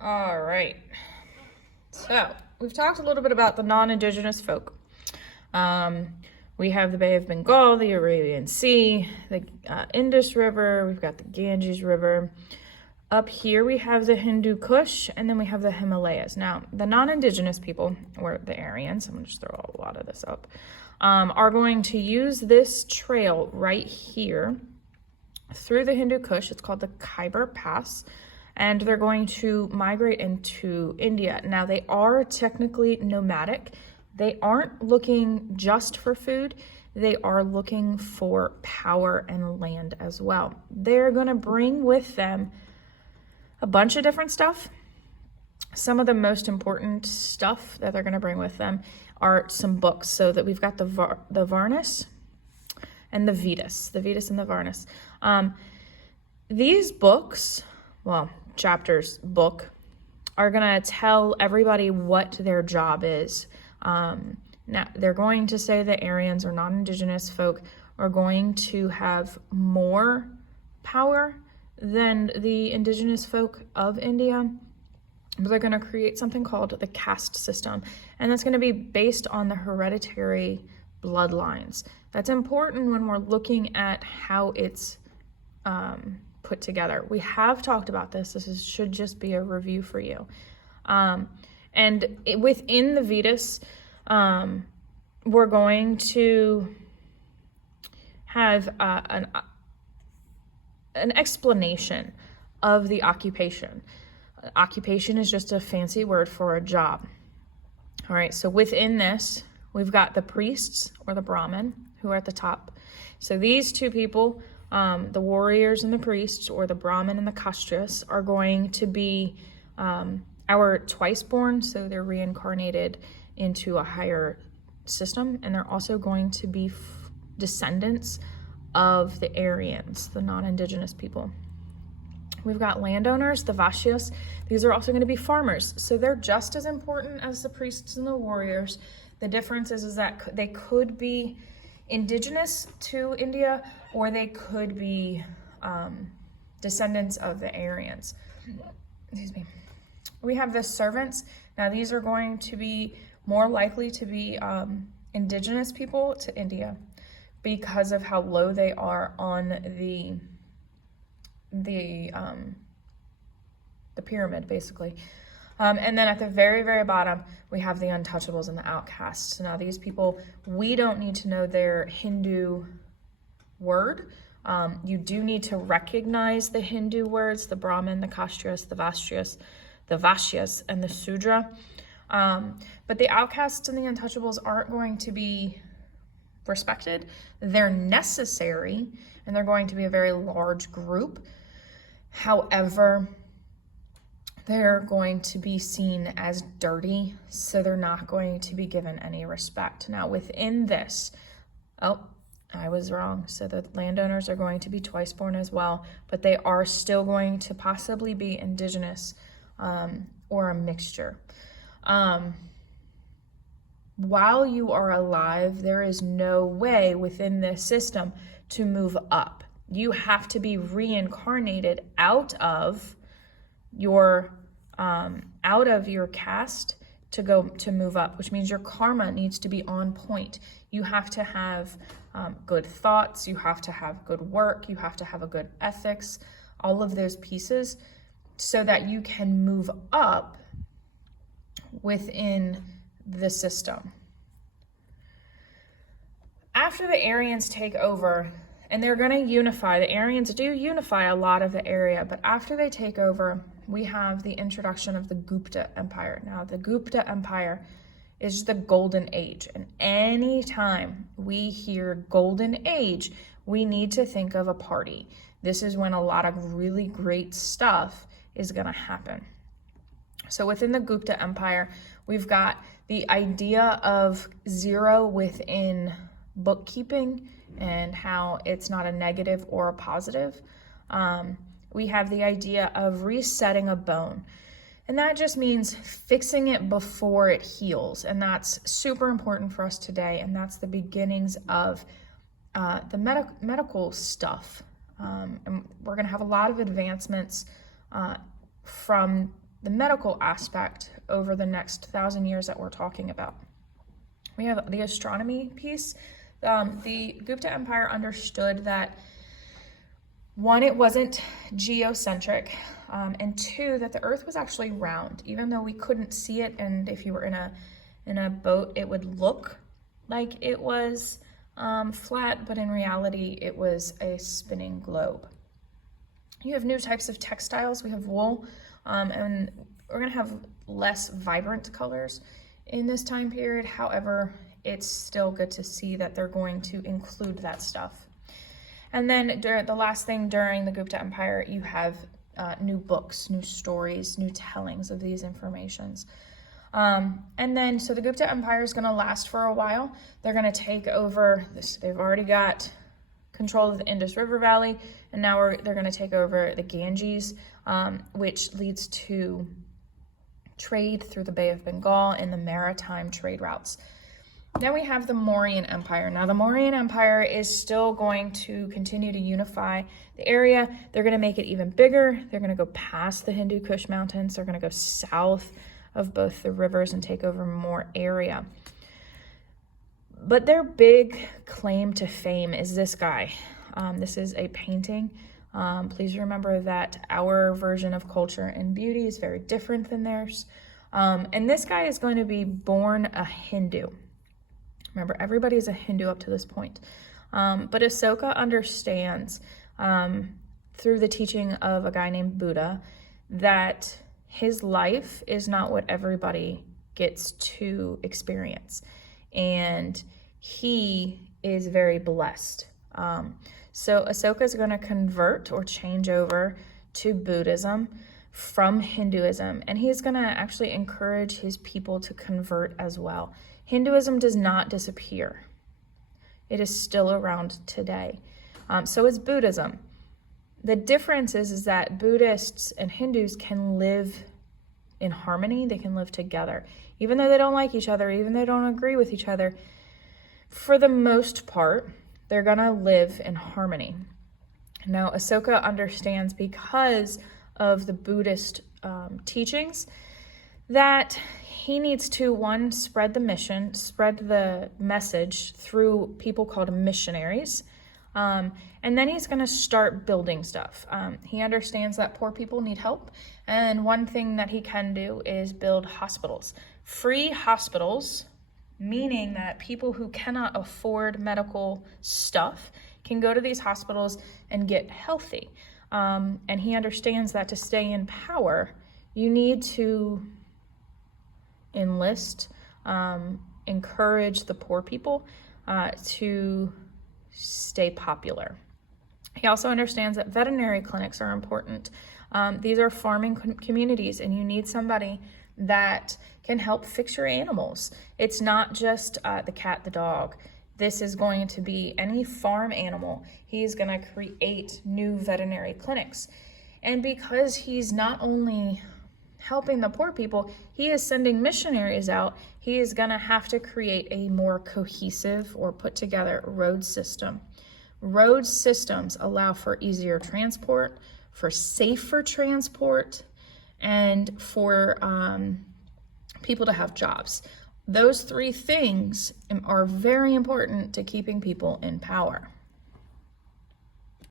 All right. So we've talked a little bit about the non-Indigenous folk. We have the Bay of Bengal, the Arabian Sea, the Indus River. We've got the Ganges River. Up here we have the Hindu Kush, and then we have the Himalayas. Now, the non-Indigenous people, or the Aryans, I'm going to just throw a lot of this up, are going to use this trail right here through the Hindu Kush. It's called the Khyber Pass, and they're going to migrate into India. Now, they are technically nomadic. They aren't looking just for food. They are looking for power and land as well. They're going to bring with them a bunch of different stuff. Some of the most important stuff that they're going to bring with them are some books. So that we've got the Varnas and the Vedas and the Varnas. These books, chapters, book, are going to tell everybody what their job is. Now, they're going to say that Aryans or non-Indigenous folk are going to have more power than the Indigenous folk of India. They're going to create something called the caste system, and that's going to be based on the hereditary bloodlines. That's important when we're looking at how it's put together. We have talked about this. Should just be a review for you. Within the Vedas, we're going to have an explanation of the occupation. Occupation is just a fancy word for a job. All right, so within this, we've got the priests or the Brahmin who are at the top. So these two people, the warriors and the priests, or the Brahmin and the Kshatriyas, are going to be our twice born, so they're reincarnated into a higher system, and they're also going to be descendants of the Aryans, the non-Indigenous people. We've got landowners, the Vaishyas. These are also going to be farmers, so they're just as important as the priests and the warriors. The difference is that they could be indigenous to India, or they could be descendants of the Aryans. Excuse me. We have the servants. Now, these are going to be more likely to be indigenous people to India, because of how low they are on the pyramid, basically. And then at the very, very bottom, we have the untouchables and the outcasts. So now these people, we don't need to know their Hindu word. You do need to recognize the Hindu words, the Brahmin, the Kshatriyas, the Vaishyas, and the Sudra. But the outcasts and the untouchables aren't going to be respected. They're necessary, and they're going to be a very large group. However, they're going to be seen as dirty, so they're not going to be given any respect. Now, within this, I was wrong. So the landowners are going to be twice born as well, but they are still going to possibly be indigenous, or a mixture. While you are alive, there is no way within this system to move up. You have to be reincarnated out of your caste to move up, which means your karma needs to be on point. You have to have good thoughts, you have to have good work, you have to have a good ethics, all of those pieces, so that you can move up within the system. After the Aryans take over, and they're going to unify, the Aryans do unify a lot of the area, but after they take over, we have the introduction of the Gupta Empire. Now, the Gupta Empire is the golden age, and anytime we hear golden age, we need to think of a party. This is when a lot of really great stuff is going to happen. So within the Gupta Empire, we've got the idea of zero within bookkeeping and how it's not a negative or a positive. We have the idea of resetting a bone. And that just means fixing it before it heals. And that's super important for us today. And that's the beginnings of the medical stuff. And we're going to have a lot of advancements from the medical aspect over the next 1,000 years that we're talking about. We have the astronomy piece. The Gupta Empire understood that, one, it wasn't geocentric, and two, that the Earth was actually round, even though we couldn't see it. And if you were in a boat, it would look like it was flat, but in reality, it was a spinning globe. You have new types of textiles. We have wool, and we're going to have less vibrant colors in this time period. However, it's still good to see that they're going to include that stuff. And then the last thing during the Gupta Empire, you have new books, new stories, new tellings of these informations. And then, so the Gupta Empire is going to last for a while. They're going to take over this. They've already got control of the Indus River Valley, and now they're going to take over the Ganges, which leads to trade through the Bay of Bengal and the maritime trade routes. Then we have the Mauryan Empire. Now, the Mauryan Empire is still going to continue to unify the area. They're going to make it even bigger. They're going to go past the Hindu Kush Mountains. They're going to go south of both the rivers and take over more area. But their big claim to fame is this guy. This is a painting. Please remember that our version of culture and beauty is very different than theirs. And this guy is going to be born a Hindu. Remember, everybody is a Hindu up to this point. But Asoka understands through the teaching of a guy named Buddha that his life is not what everybody gets to experience. And he is very blessed. So Asoka is going to convert or change over to Buddhism from Hinduism. And he's going to actually encourage his people to convert as well. Hinduism does not disappear. It is still around today. So is Buddhism. The difference is that Buddhists and Hindus can live in harmony. They can live together. Even though they don't like each other, even though they don't agree with each other, for the most part, they're going to live in harmony. Now, Asoka understands, because of the Buddhist teachings, that he needs to, one, spread the mission, spread the message through people called missionaries. And then he's going to start building stuff. He understands that poor people need help. And one thing that he can do is build hospitals. Free hospitals, meaning that people who cannot afford medical stuff can go to these hospitals and get healthy. And he understands that to stay in power, you need to enlist, encourage the poor people to stay popular. He also understands that veterinary clinics are important. These are farming communities, and you need somebody that can help fix your animals. It's not just the cat, the dog. This is going to be any farm animal. He's going to create new veterinary clinics. And because he's not only helping the poor people, he is sending missionaries out. He is going to have to create a more cohesive or put together road system. Road systems allow for easier transport, for safer transport, and for people to have jobs. Those three things are very important to keeping people in power.